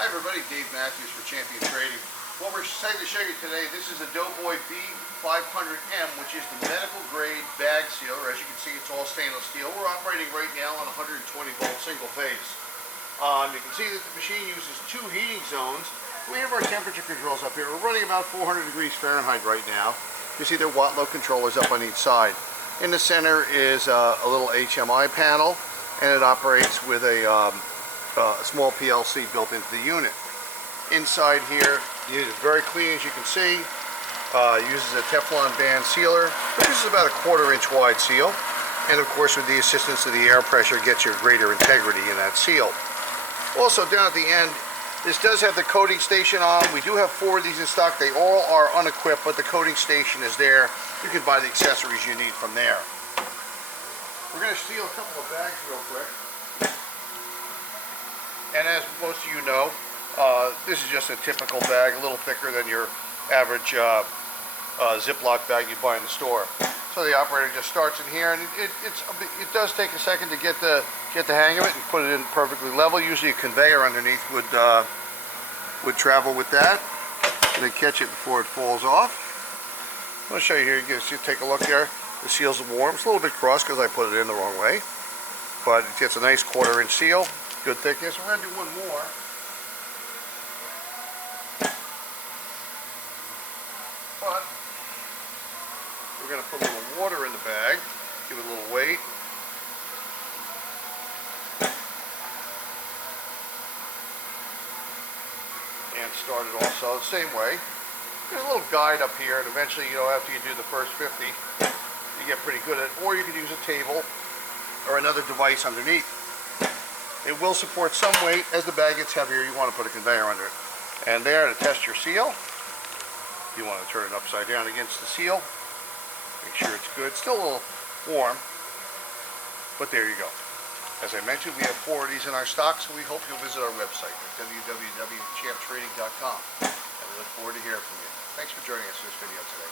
Hi everybody, Dave Matthews for Champion Trading. What we're excited to show you today, this is a Doboy B500M, which is the medical grade bag sealer. As you can see, it's all stainless steel. We're operating right now on 120 volt single phase. You can see that the machine uses 2 heating zones. We have our temperature controls up here. We're running about 400 degrees Fahrenheit right now. You see there are watt low controllers up on each side. In the center is a little HMI panel, and it operates with a small PLC built into the unit. Inside here, it is very clean, as you can see. Uses a Teflon band sealer, which is about a 1/4 inch wide seal. And of course, with the assistance of the air pressure, gets you greater integrity in that seal. Also, down at the end, this does have the coating station on. We do have 4 of these in stock. They all are unequipped, but the coating station is there. You can buy the accessories you need from there. We're going to seal a couple of bags real quick. And as most of you know, this is just a typical bag, a little thicker than your average Ziploc bag you buy in the store. So the operator just starts in here, and it does take a second to get the hang of it and put it in perfectly level. Usually a conveyor underneath would travel with that, and then catch it before it falls off. I'm going to show you here. You take a look there. The seal's warm. It's a little bit crossed because I put it in the wrong way, but it gets a nice 1/4 inch seal, good thickness. We're going to do one more. But we're going to put a little water in the bag, give it a little weight. And start it also the same way. There's a little guide up here, and eventually, after you do the first 50, you get pretty good at it. Or you can use a table or another device underneath. It will support some weight. As the bag gets heavier, you want to put a conveyor under it. And there, to test your seal, you want to turn it upside down against the seal. Make sure it's good. Still a little warm, but there you go. As I mentioned, we have 4 of these in our stock, so we hope you'll visit our website at www.champtrading.com. And we look forward to hearing from you. Thanks for joining us in this video today.